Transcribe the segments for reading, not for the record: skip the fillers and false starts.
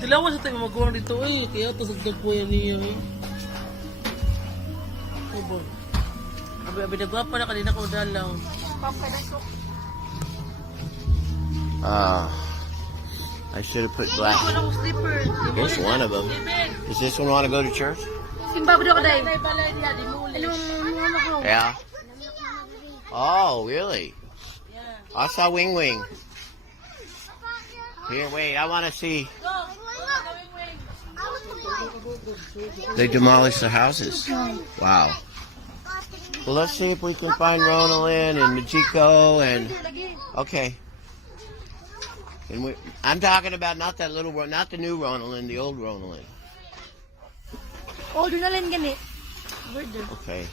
Dilawan sa tayo magawa dito eh. Kaya ito sa po yan niya eh. Oh boy. Abi nagwapa na kanina ko dalaw. I should have put glasses. Here's one of them. Does this one want to go to church? Yeah. Oh, really? I saw Wing Wing. Here, wait, I want to see. They demolished the houses. Wow. Well, let's see if we can find Ronalyn and Majiko and... Okay. And I'm talking about not that little, not the new Ronalyn, the old Ronalyn. Old Ronalyn ganit. Okay.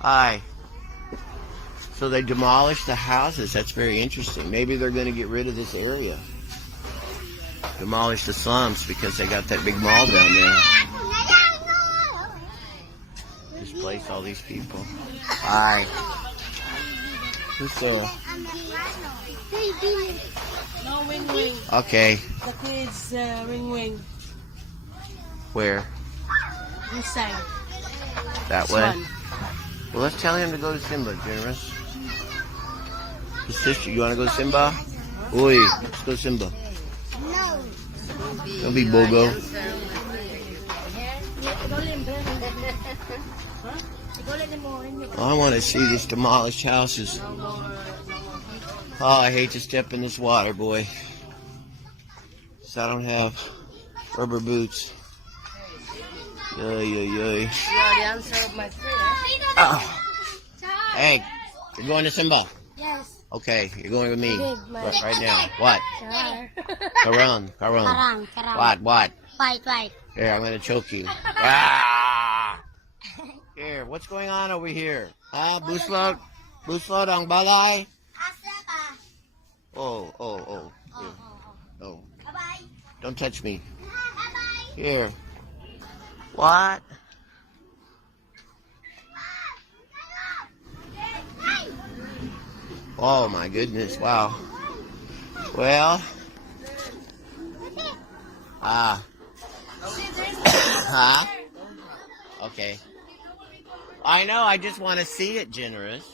Hi. So they demolished the houses. That's very interesting. Maybe they're going to get rid of this area. Demolish the slums because they got that big mall down there. Displace all these people. Hi. Who's the... No, Wing Wing. Okay. The kids, Wing Wing. Where? This side. That way? Well, let's tell him to go to Simba, Generous. His sister, you want to go to Simba? Oi, let's go to Simba. No. Don't be bogo. I want to see these demolished houses. Oh, I hate to step in this water, boy. So I don't have rubber boots. Yay, yay, yay. You are the answer of my prayer. Oh. Hey, you're going to Simba? Yes. Okay, you're going with me right now. What? Karan. Karang. What? Fight. Here, I'm going to choke you. Ah! Here, what's going on over here? Buslot ang balay? Oh. Oh. Bye-bye. Don't touch me. Bye-bye. Here. What? Oh my goodness, wow. Well, okay. I know, I just want to see it, Generous.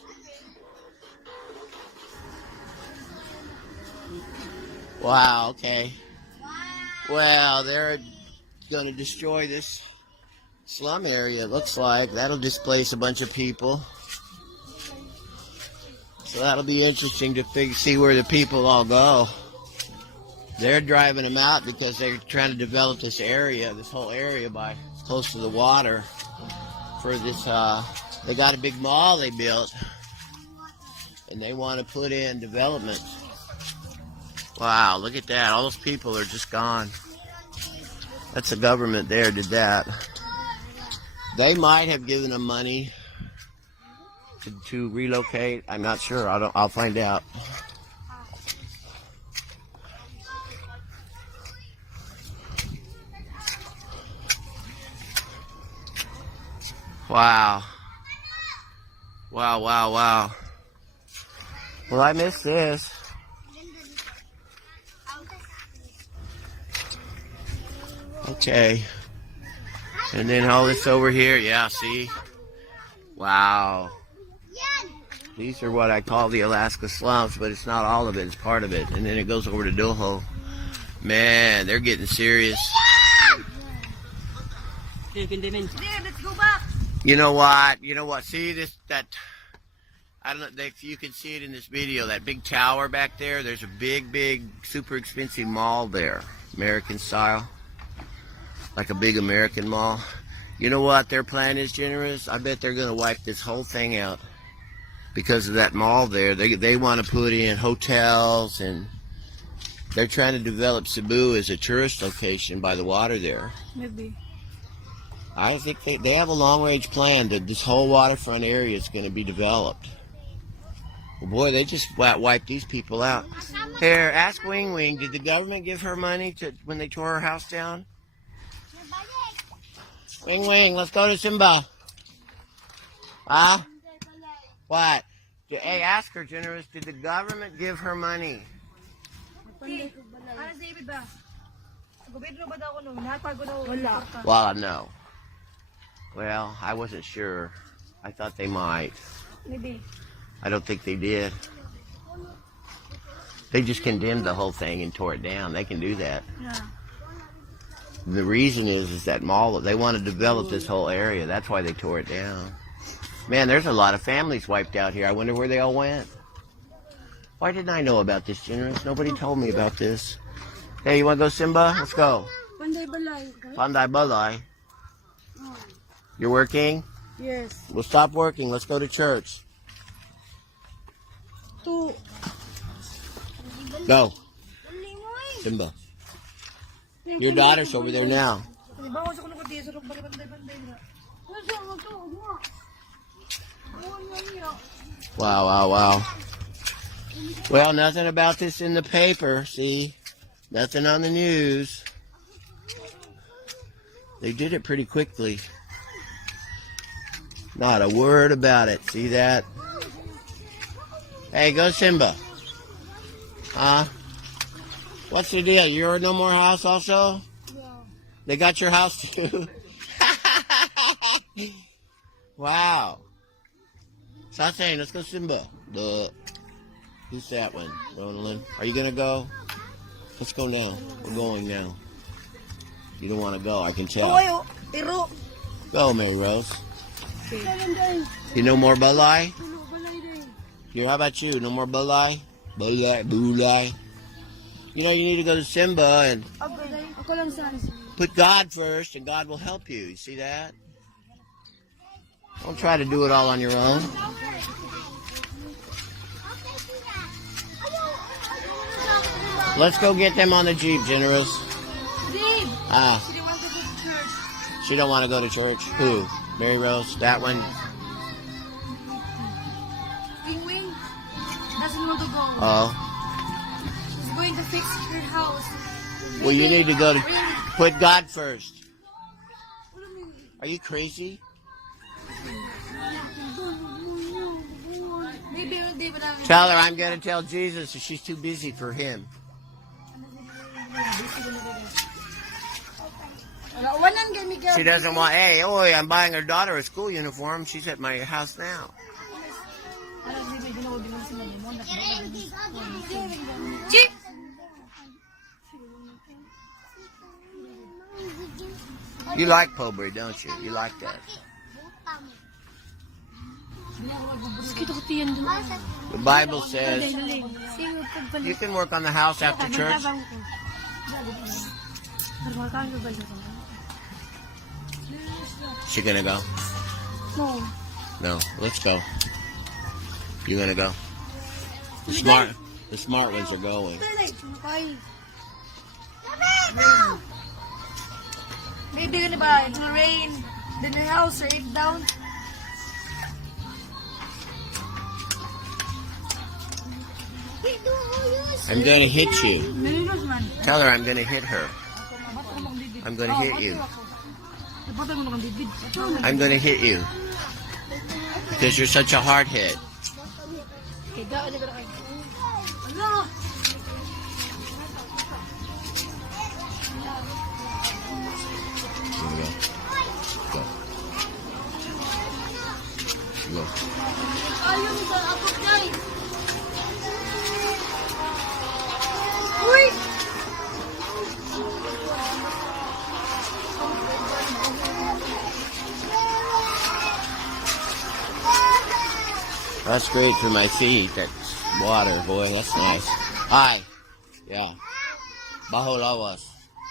Wow, okay. Well, they're going to destroy this slum area, it looks like. That'll displace a bunch of people. So that'll be interesting to see where the people all go. They're driving them out because they're trying to develop this area, this whole area by close to the water for this, they got a big mall they built and they want to put in development. Wow, look at that. All those people are just gone. That's the government there did that. They might have given them money to relocate. I'm not sure. I'll find out. Wow. Well, I missed this. Okay. And then all this over here, yeah, see? Wow. These are what I call the Alaska slums, but it's not all of it, it's part of it. And then it goes over to Doho. Man, they're getting serious. Let's go back. You know what? See I don't know if you can see it in this video, that big tower back there. There's a big, super expensive mall there. American style. Like a big American mall. You know what their plan is, Generous? I bet they're going to wipe this whole thing out. Because of that mall there. They want to put in hotels and they're trying to develop Cebu as a tourist location by the water there. Maybe. I think they have a long-range plan that this whole waterfront area is going to be developed. Well, boy, they just wiped these people out. Here, ask Wing Wing, did the government give her money when they tore her house down? Wing Wing, let's go to Simba. Huh? What? Hey, ask her, Generous, did the government give her money? Well, no. Well, I wasn't sure. I thought they might. Maybe. I don't think they did. They just condemned the whole thing and tore it down. They can do that. Yeah. The reason is that mall, they want to develop this whole area. That's why they tore it down. Man, there's a lot of families wiped out here. I wonder where they all went. Why didn't I know about this, Generous? Nobody told me about this. Hey, you want to go, Simba? Let's go. Panday balay. Panday Balay. You're working? Yes. We'll stop working. Let's go to church. Two. Go. Simba. Your daughter's over there now. Wow, wow, wow. Well, nothing about this in the paper, see? Nothing on the news. They did it pretty quickly. Not a word about it. See that? Hey, go Simba. Huh? What's the deal? You're no more house also? Yeah. They got your house too? Wow. Stop saying, let's go Simba. Who's that one? Ronalyn? Are you going to go? Let's go now. We're going now. You don't want to go, I can tell. Go, Mary Rose. You no more balay? Here, how about you? No more balay? Balay. You know, you need to go to Simba and put God first, and God will help you. You see that? Don't try to do it all on your own. Let's go get them on the Jeep, Generous. She don't want to go to church. Who? Mary Rose? That one? Wing doesn't want to go. Oh. She's going to fix her house. Well, you need to go to put God first. Are you crazy? Tell her I'm going to tell Jesus that she's too busy for him. She doesn't want, hey, I'm buying her daughter a school uniform. She's at my house now. You like Pobury, don't you? You like that. The Bible says you can work on the house after church. She gonna go? No. No. Let's go. You gonna go? The smart ones are going. Maybe it will rain. Then the house rip down. I'm gonna hit you. Tell her I'm gonna hit her. I'm gonna hit you. I'm gonna hit you. Because you're such a hardhead. Go. That's great for my feet. That's water, boy. That's nice. Hi. Yeah. Baho lawas.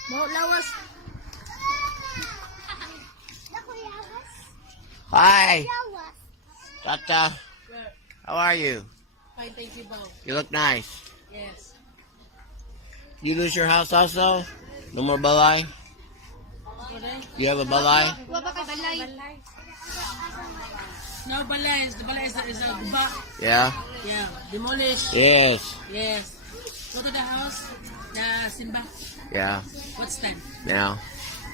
Baho lawas. Hi. Tata. How are you? Fine, thank you, Bob. You look nice. Yes. You lose your house also? No more balay? You have a balay? No, balay. The balay is a guba. Yeah? Yeah. Demolish. Yes. Yes. Go to the house. The Simba. Yeah. What's time? Now?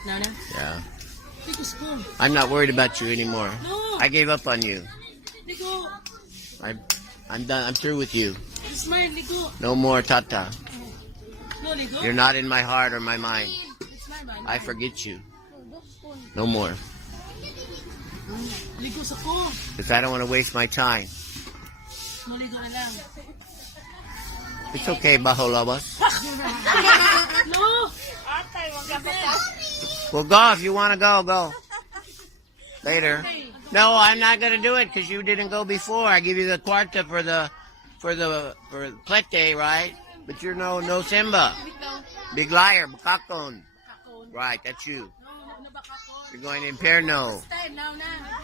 Now. Yeah. Take to school. I'm not worried about you anymore. No. I gave up on you. Ligo. I'm done. I'm through with you. It's mine, Ligo. No more Tata. No, Ligo. You're not in my heart or my mind. I forget you. No more. Ligo sa ko. Because I don't want to waste my time. Maligo na lang. It's okay, Baholabas. No! Well, go if you want to go. Go. Later. No, I'm not going to do it because you didn't go before. I give you the cuarta for plete, right? But you're no Simba. Big liar, bakakon. Right, that's you. You're going to Imperno.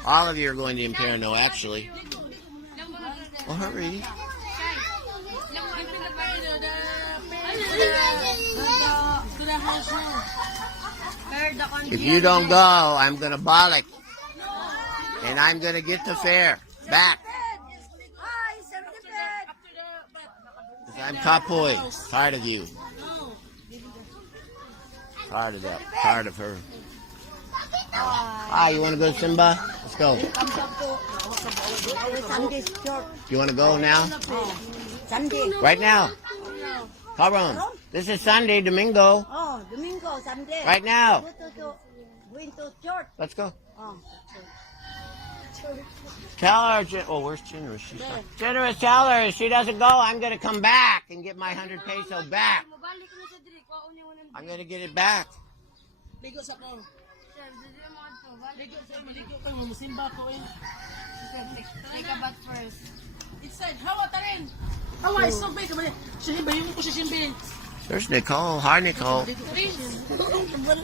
All of you are going to Imperno, actually. Oh, hurry. If you don't go, I'm going to bollock. And I'm going to get the fare back. I'm kapoy. Tired of you. Tired of that. Tired of her. You want to go to Simba? Let's go. You want to go now? Sunday. Right now. Come on. This is Sunday, Domingo. Oh, Domingo, Sunday. Right now. Going to church. Let's go. Oh. Tell her. Oh, where's Generous? She's not. Generous, tell her if she doesn't go, I'm going to come back and get my 100 peso back. I'm going to get it back. Ligo sa ko. Ligo sa maligo ka mo simba ko eh. Take a bath first. Inside, hawa ta rin. Hawa, isog ba ka ba? Simba yung ko si Simba. There's Nicole. Hi, Nicole.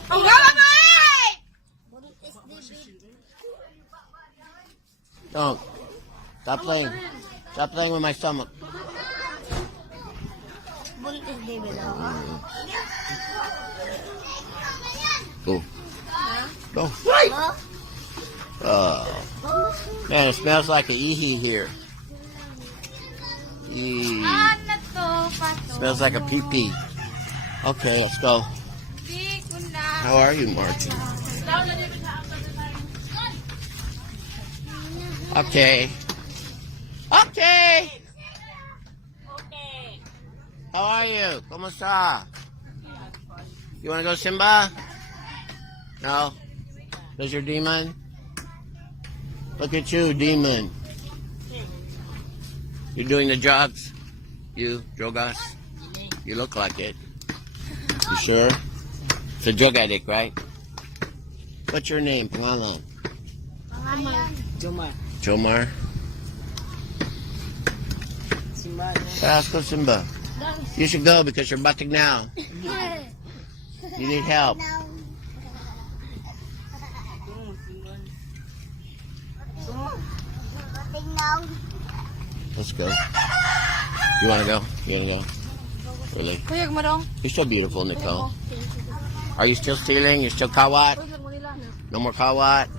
Oh, hawa! Don't. Stop playing. Stop playing with my stomach. Go. Go. Man, it smells like a ihi here. Eee. Smells like a pee-pee. Okay, let's go. How are you, Martin? Okay. Okay. How are you? Kumusta? You want to go Simba? No? Does your demon? Look at you, demon. You're doing the drugs? You, drogas? You look like it. You sure? It's a drug addict, right? What's your name? Pangalan? Jomar. Jomar? Simba. Let's go Simba. You should go because you're butting now. You need help. Let's go. You want to go? You want to go? Really? Kuyag mo dong. You're so beautiful, Nicole. Are you still stealing? You're still kawat? No more kawat?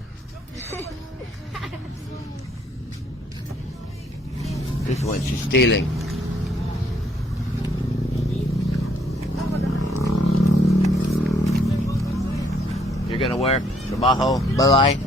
This one, she's stealing. You're gonna work trabajo, balay?